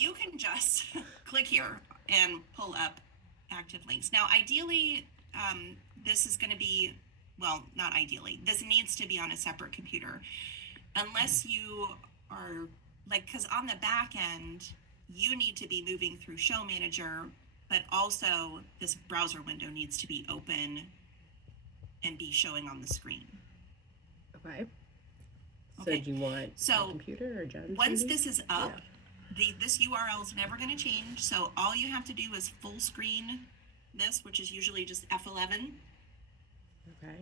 you can just click here and pull up active links. Now, ideally, this is going to be, well, not ideally, this needs to be on a separate computer. Unless you are, like, because on the back end, you need to be moving through Show Manager, but also this browser window needs to be open and be showing on the screen. Okay. So Okay. do you want So, a computer or Jen's? Once maybe? this is up, this URL is never going to change. So all you have to do is full screen this, which is usually just F11. Okay.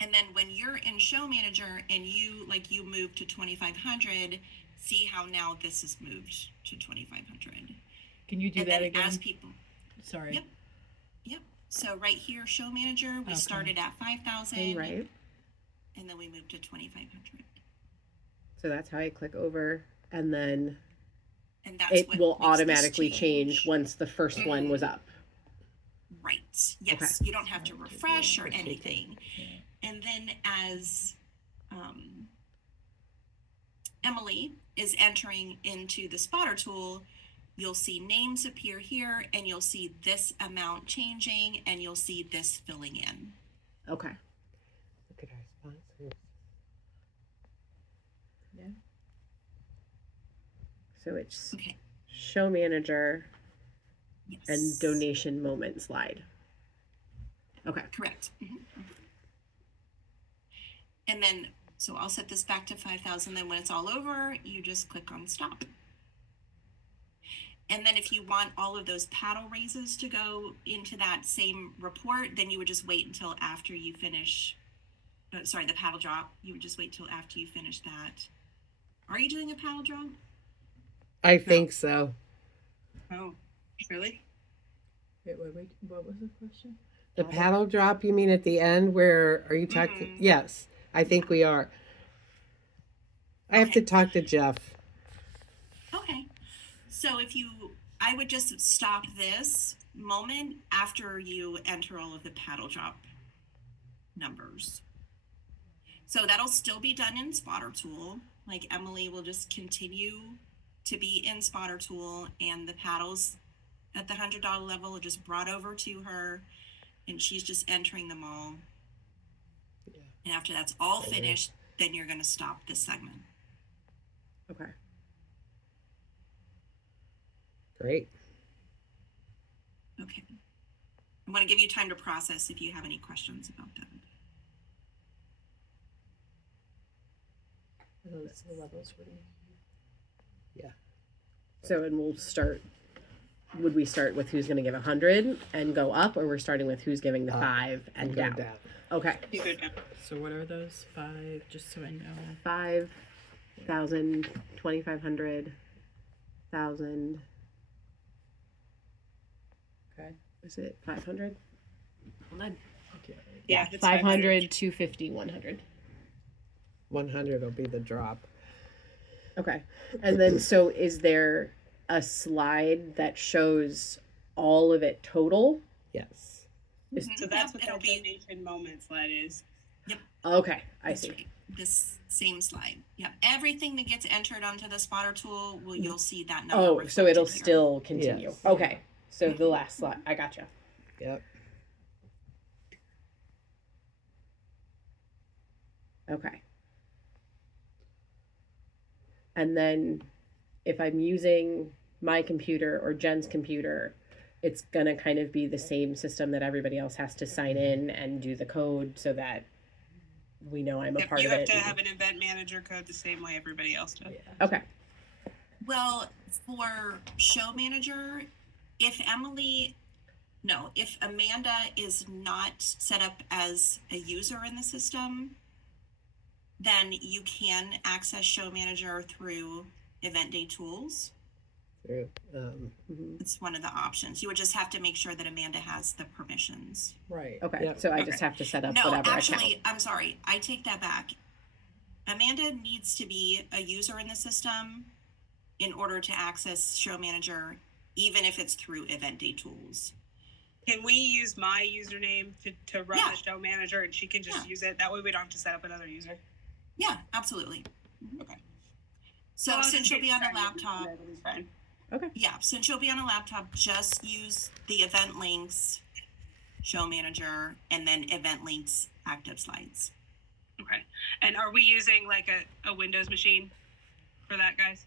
And then when you're in Show Manager and you move to 2500, see how now this is moved to 2500. Can you do And that then again? as people, Sorry. Yep. So right here, Show Manager, we Okay. started at 5,000, Right. and then we moved to 2500. So that's how I click over, and then And that's it what will makes this automatically change once the first one was up. Right. Yes. You don't have to refresh or anything. And then as Emily is entering into the spotter tool, you'll see names appear here, and you'll see this amount changing, and you'll see this filling in. Okay. Look at our sponsors. Yeah. So it's Okay. Show Manager Yes. and donation moment slide. Okay. Correct. And then, so I'll set this back to 5,000. Then when it's all over, you just click on stop. And then if you want all of those paddle raises to go into that same report, then you would just wait until after you finish. The paddle drop. You would just wait till after you finish that. Are you doing a paddle drop? I think so. Oh, really? Wait, what was the question? The paddle drop, you mean at the end? Where are you talking? Yes, I think we are. I have to talk to Jeff. Okay. So I would just stop this moment after you enter all of the paddle drop numbers. So that'll still be done in Spotter Tool. Like Emily will just continue to be in Spotter Tool, and the paddles at the $100 level are just brought over to her, and she's just entering them all. Yeah. And after that's all finished, then you're going to stop this segment. Okay. Great. Okay. I want to give you time to process if you have any questions about that. Those the levels for me. So, and we'll start. Would we start with who's going to give 100 and go up, or we're starting with who's giving the 5 and Go down? Okay. You go down. So what are those 5? Just so I know. 5,000, 2,500, 1,000. Okay. Is it 500? Hold on. Okay. Yeah, it's 500, 250, 100. 100 will be the drop. Okay. And then, so is there a slide that shows all of it total? Yes. So that's what it'll that be. donation moment slide is. Okay, I That's see. right. This same slide. Yeah. Everything that gets entered onto the spotter tool, you'll see that number. Oh, so it'll reflected here. still continue. Yes. Okay. So the last slide. I gotcha. Yep. Okay. And then if I'm using my computer or Jen's computer, it's going to kind of be the same system that everybody else has to sign in and do the code so that we know I'm a Yep, part you of have it. to have an event manager code the same way everybody else does. Okay. Well, for Show Manager, if Amanda is not set up as a user in the system, then you can access Show Manager through Event Day Tools. Through. It's one of the options. You would just have to make sure that Amanda has the permissions. Right. Okay. Yep. So I just have to set up No, whatever actually, account. I'm sorry. I take that back. Amanda needs to be a user in the system in order to access Show Manager, even if it's through Event Day Tools. Can we use my username to run Yeah. the show manager and she can just use it? That way we don't have to set up another user. Yeah, absolutely. Okay. So Well, since you'll be on a just laptop, everybody's fine. Yeah, since you'll be on a laptop, just use the event links, show manager, and then event links active slides. Okay. And are we using like a Windows machine for that, guys?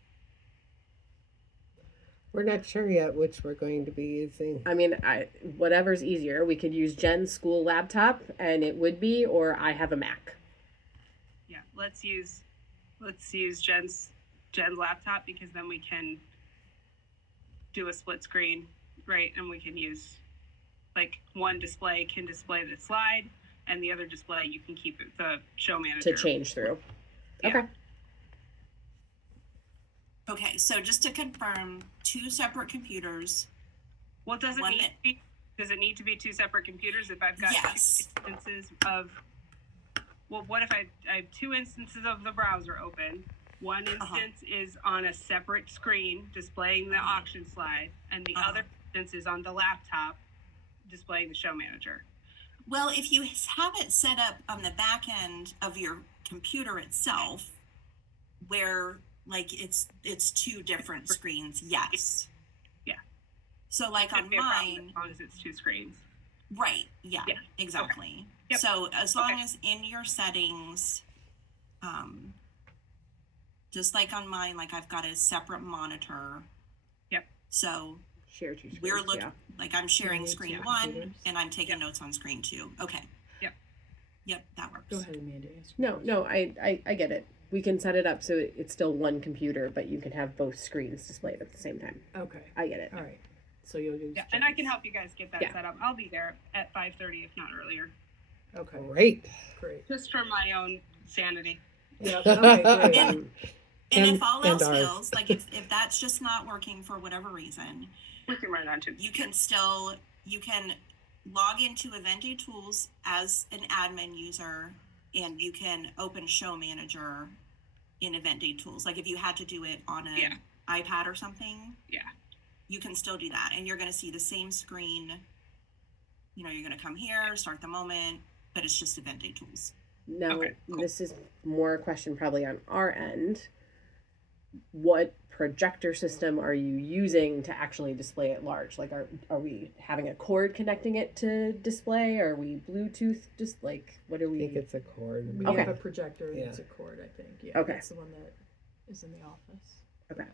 We're not sure yet which we're going to be using. I mean, whatever's easier. We could use Jen's school laptop, and it would be, or I have a Mac. Yeah. Let's use Jen's laptop, because then we can do a split screen, right? And we can use like one display can display the slide, and the other display you can keep it, the show manager To change through. Yeah. Okay. Okay, so just to confirm, 2 separate computers. Well, does it One need that- to be? Does it need to be 2 separate computers if I've got Yes. 2 instances of? Well, what if I have 2 instances of the browser open? One instance is on a separate screen displaying the auction slide, and the other instance is on the laptop displaying the show manager. Well, if you have it set up on the back end of your computer itself, where like it's 2 different screens, yes. Yeah. So like on Shouldn't be a problem mine, as long as it's 2 screens. right? Yeah, Yeah, exactly. Yep. So as long Okay. as in your settings, just like on mine, like I've got a separate monitor. Yep. So Share 2 screens. we're looking, Yeah. like I'm sharing need screen two 1 computers. and I'm taking Yep. notes on screen 2. Okay. Yep. Yep, that works. Go ahead, Amanda. Ask No, your no, I get it. We can set it up so it's still one computer, but you can have both screens displayed at the same time. question. Okay. I get it. All right. So you'll use. Yeah, and I can Jen's. help you guys get that Yeah. set up. I'll be there at 5:30, if not earlier, Okay. Great. Great. just for my own sanity. Yeah. Okay. Great. And And- if all and else ours. fails, like if that's just not working for whatever reason, We can run on to. you can log into Eventday Tools as an admin user, and you can open Show Manager in Eventday Tools. Like if you had to do it on an Yeah. iPad or something, Yeah. you can still do that, and you're going to see the same screen. You know, you're going to come here, start the moment, but it's just Eventday Tools. Now, Okay, cool. this is more a question probably on our end. What projector system are you using to actually display it large? Like, are we having a cord connecting it to display? Are we Bluetooth? Just like, what are I we? think it's a cord. We Okay. have a projector and it's Yeah. a cord, I think. Yeah. Okay. That's the one that is in the office. Okay.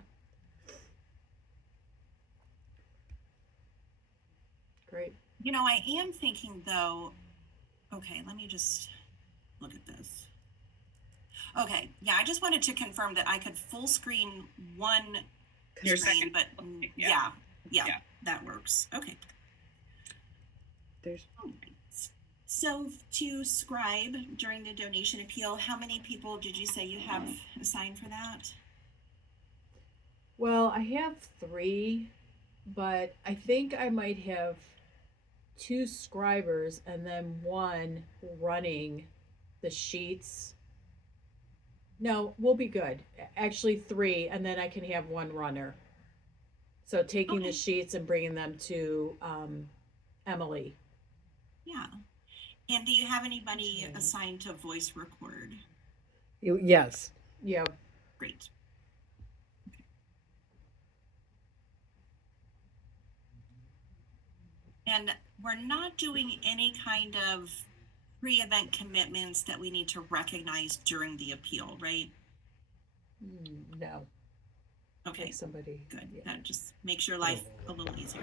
Great. You know, I am thinking though, okay, let me just look at this. Okay, yeah, I just wanted to confirm that I could full screen one Your screen, second- but yeah. yeah, Yeah. that works. Okay. There's All right. So to scribe during the donation appeal, how many people did you say you have assigned for that? Well, I have 3, but I think I might have 2 scribers and then 1 running the sheets. No, we'll be good. Actually, 3, and then I can have 1 runner. So taking Okay. the sheets and bringing them to Emily. Yeah. And do you have anybody Okay. assigned to voice record? Yes. Yeah. Great. And we're not doing any kind of pre-event commitments that we need to recognize during the appeal, right? No. Okay, Like somebody. good. Yeah. That just makes your life a little easier.